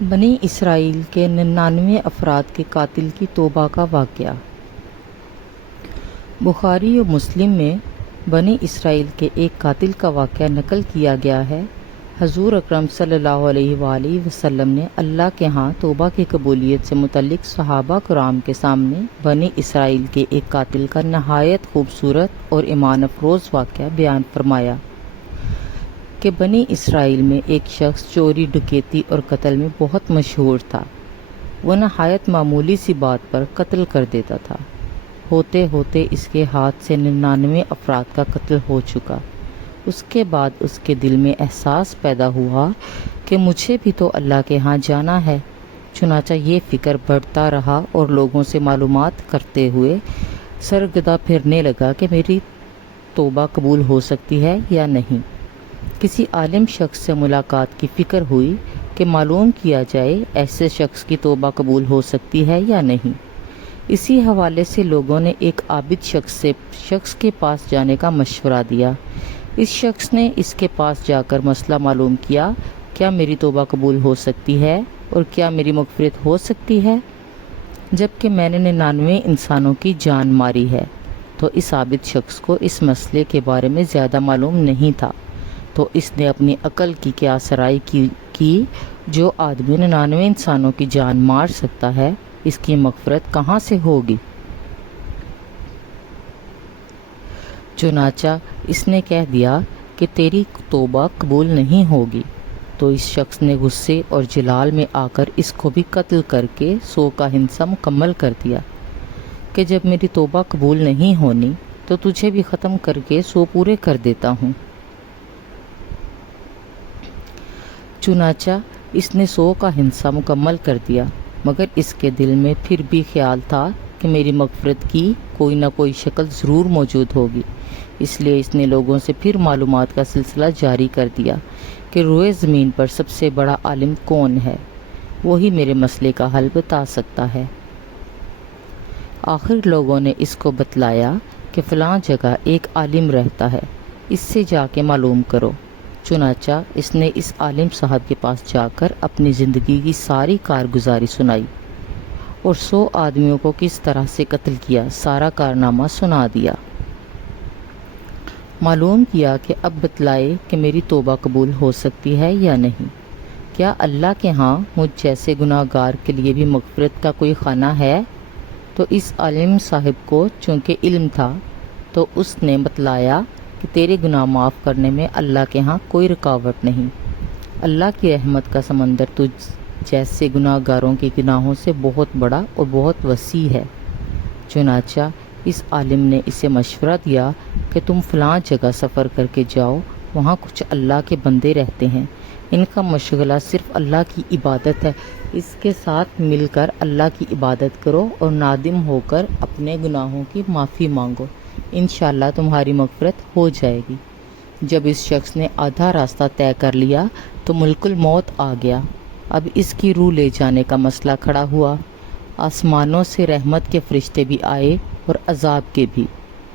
بنی اسرائیل کے 99 افراد کے قاتل کی توبہ کا واقعہ۔ بخاری و مسلم میں بنی اسرائیل کے ایک قاتل کا واقعہ نقل کیا گیا ہے۔ حضور اکرم صلی اللہ علیہ وآلہ وسلم نے اللہ کے ہاں توبہ کی قبولیت سے متعلق صحابہ کرام کے سامنے بنی اسرائیل کے ایک قاتل کا نہایت خوبصورت اور ایمان افروز واقعہ بیان فرمایا کہ بنی اسرائیل میں ایک شخص چوری، ڈکیتی اور قتل میں بہت مشہور تھا۔ وہ نہایت معمولی سی بات پر قتل کر دیتا تھا۔ ہوتے ہوتے اس کے ہاتھ سے 99 افراد کا قتل ہو چکا۔ اس کے بعد اس کے دل میں احساس پیدا ہوا کہ مجھے بھی تو اللہ کے ہاں جانا ہے۔ چنانچہ یہ فکر بڑھتا رہا اور لوگوں سے معلومات کرتے ہوئے سرگردہ پھرنے لگا کہ میری توبہ قبول ہو سکتی ہے یا نہیں۔ کسی عالم شخص سے ملاقات کی فکر ہوئی کہ معلوم کیا جائے ایسے شخص کی توبہ قبول ہو سکتی ہے یا نہیں۔ اسی حوالے سے لوگوں نے ایک عابد شخص کے پاس جانے کا مشورہ دیا۔ اس شخص نے اس کے پاس جا کر مسئلہ معلوم کیا، کیا میری توبہ قبول ہو سکتی ہے اور کیا میری مغفرت ہو سکتی ہے جبکہ میں نے 99 انسانوں کی جان ماری ہے؟ تو اس عابد شخص کو اس مسئلے کے بارے میں زیادہ معلوم نہیں تھا، تو اس نے اپنی عقل کی قیاس آرائی کی جو آدمی 99 انسانوں کی جان مار سکتا ہے، اس کی مغفرت کہاں سے ہوگی؟ چنانچہ اس نے کہہ دیا کہ تیری توبہ قبول نہیں ہوگی۔ تو اس شخص نے غصے اور جلال میں آ کر اس کو بھی قتل کر کے 100 کا حصہ مکمل کر دیا کہ جب میری توبہ قبول نہیں ہونی تو تجھے بھی ختم کر کے 100 پورے کر دیتا ہوں۔ چنانچہ اس نے 100 کا حصہ مکمل کر دیا، مگر اس کے دل میں پھر بھی خیال تھا کہ میری مغفرت کی کوئی نہ کوئی شکل ضرور موجود ہوگی۔ اس لیے اس نے لوگوں سے پھر معلومات کا سلسلہ جاری کر دیا کہ روئے زمین پر سب سے بڑا عالم کون ہے، وہی میرے مسئلے کا حل بتا سکتا ہے۔ آخر لوگوں نے اس کو بتلایا کہ فلاں جگہ ایک عالم رہتا ہے، اس سے جا کے معلوم کرو۔ چنانچہ اس نے اس عالم صاحب کے پاس جا کر اپنی زندگی کی ساری کارگزاری سنائی اور 100 آدمیوں کو کس طرح سے قتل کیا سارا کارنامہ سنا دیا۔ معلوم کیا کہ اب بتلائے کہ میری توبہ قبول ہو سکتی ہے یا نہیں۔ کیا اللہ کے ہاں مجھ جیسے گناہ گار کے لیے بھی مغفرت کا کوئی خانہ ہے؟ تو اس عالم صاحب کو چونکہ علم تھا تو اس نے بتلایا کہ تیرے گناہ معاف کرنے میں اللہ کے ہاں کوئی رکاوٹ نہیں۔ اللہ کی رحمت کا سمندر تجھ جیسے گناہ گاروں کے گناہوں سے بہت بڑا اور بہت وسیع ہے۔ چنانچہ اس عالم نے اسے مشورہ دیا کہ تم فلاں جگہ سفر کر کے جاؤ، وہاں کچھ اللہ کے بندے رہتے ہیں، ان کا مشغلہ صرف اللہ کی عبادت ہے، اس کے ساتھ مل کر اللہ کی عبادت کرو اور نادم ہو کر اپنے گناہوں کی معافی مانگو، انشاءاللہ تمہاری مغفرت ہو جائے گی۔ جب اس شخص نے آدھا راستہ طے کر لیا تو ملک الموت آ گیا۔ اب اس کی روح لے جانے کا مسئلہ کھڑا ہوا۔ آسمانوں سے رحمت کے فرشتے بھی آئے اور عذاب کے بھی۔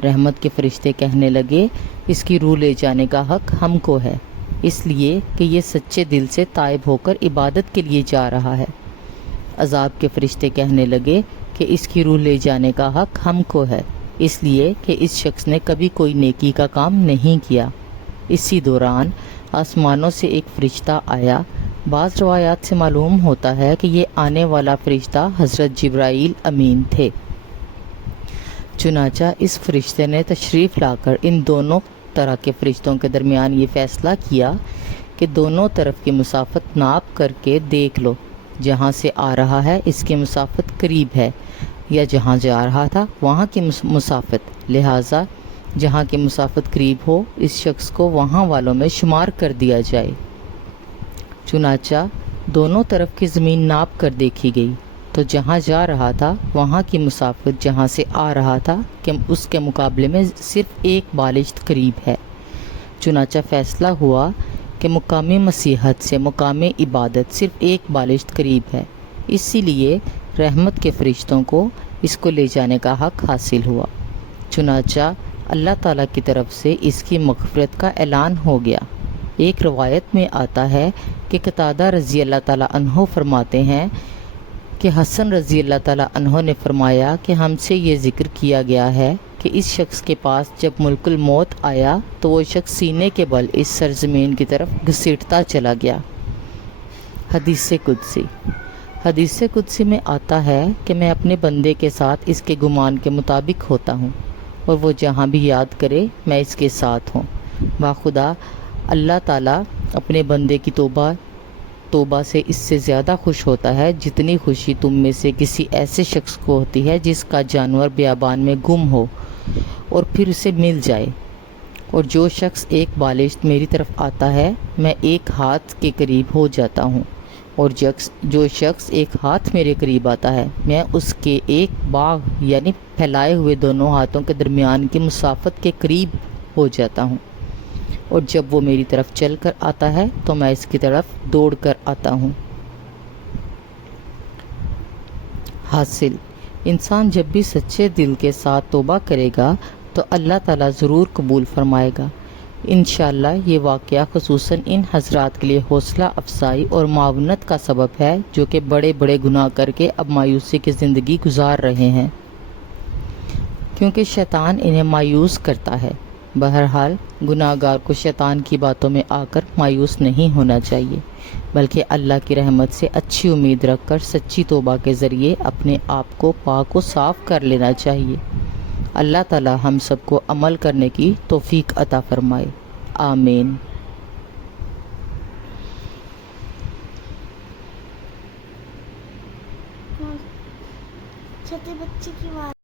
رحمت کے فرشتے کہنے لگے اس کی روح لے جانے کا حق ہم کو ہے، اس لیے کہ یہ سچے دل سے تائب ہو کر عبادت کے لیے جا رہا ہے۔ عذاب کے فرشتے کہنے لگے کہ اس کی روح لے جانے کا حق ہم کو ہے، اس لیے کہ اس شخص نے کبھی کوئی نیکی کا کام نہیں کیا۔ اسی دوران آسمانوں سے ایک فرشتہ آیا۔ بعض روایات سے معلوم ہوتا ہے کہ یہ آنے والا فرشتہ حضرت جبرائیل امین تھے۔ چنانچہ اس فرشتے نے تشریف لا کر ان دونوں طرح کے فرشتوں کے درمیان یہ فیصلہ کیا کہ دونوں طرف کی مسافت ناپ کر کے دیکھ لو، جہاں سے آ رہا ہے اس کی مسافت قریب ہے یا جہاں جا رہا تھا وہاں کی مسافت، لہٰذا جہاں کی مسافت قریب ہو اس شخص کو وہاں والوں میں شمار کر دیا جائے۔ چنانچہ دونوں طرف کی زمین ناپ کر دیکھی گئی تو جہاں جا رہا تھا وہاں کی مسافت جہاں سے آ رہا تھا کہ اس کے مقابلے میں صرف ایک بالشت قریب ہے۔ چنانچہ فیصلہ ہوا کہ مقامی مسیحت سے مقام عبادت صرف ایک بالشت قریب ہے، اسی لیے رحمت کے فرشتوں کو اس کو لے جانے کا حق حاصل ہوا۔ چنانچہ اللہ تعالیٰ کی طرف سے اس کی مغفرت کا اعلان ہو گیا۔ ایک روایت میں آتا ہے کہ قتادہ رضی اللہ تعالیٰ عنہ فرماتے ہیں کہ حسن رضی اللہ تعالیٰ عنہ نے فرمایا کہ ہم سے یہ ذکر کیا گیا ہے کہ اس شخص کے پاس جب ملک الموت آیا تو وہ شخص سینے کے بل اس سرزمین کی طرف گھسیٹتا چلا گیا۔ حدیث قدسی۔ حدیث قدسی میں آتا ہے کہ میں اپنے بندے کے ساتھ اس کے گمان کے مطابق ہوتا ہوں، اور وہ جہاں بھی یاد کرے میں اس کے ساتھ ہوں۔ باخدا اللہ تعالیٰ اپنے بندے کی توبہ سے اس سے زیادہ خوش ہوتا ہے جتنی خوشی تم میں سے کسی ایسے شخص کو ہوتی ہے جس کا جانور بیابان میں گم ہو اور پھر اسے مل جائے۔ اور جو شخص ایک بالشت میری طرف آتا ہے میں ایک ہاتھ کے قریب ہو جاتا ہوں، اور جو شخص ایک ہاتھ میرے قریب آتا ہے میں اس کے ایک باغ یعنی پھیلائے ہوئے دونوں ہاتھوں کے درمیان کی مسافت کے قریب ہو جاتا ہوں، اور جب وہ میری طرف چل کر آتا ہے تو میں اس کی طرف دوڑ کر آتا ہوں۔ حاصل، انسان جب بھی سچے دل کے ساتھ توبہ کرے گا تو اللہ تعالیٰ ضرور قبول فرمائے گا۔ انشاءاللہ یہ واقعہ خصوصاً ان حضرات کے لیے حوصلہ افزائی اور معاونت کا سبب ہے جو کہ بڑے بڑے گناہ کر کے اب مایوسی کی زندگی گزار رہے ہیں، کیونکہ شیطان انہیں مایوس کرتا ہے۔ بہرحال گناہ گار کو شیطان کی باتوں میں آ کر مایوس نہیں ہونا چاہیے، بلکہ اللہ کی رحمت سے اچھی امید رکھ کر سچی توبہ کے ذریعے اپنے آپ کو پاک و صاف کر لینا چاہیے۔ اللہ تعالی ہم سب کو عمل کرنے کی توفیق عطا فرمائے، آمین۔ چھوٹے بچے کی بات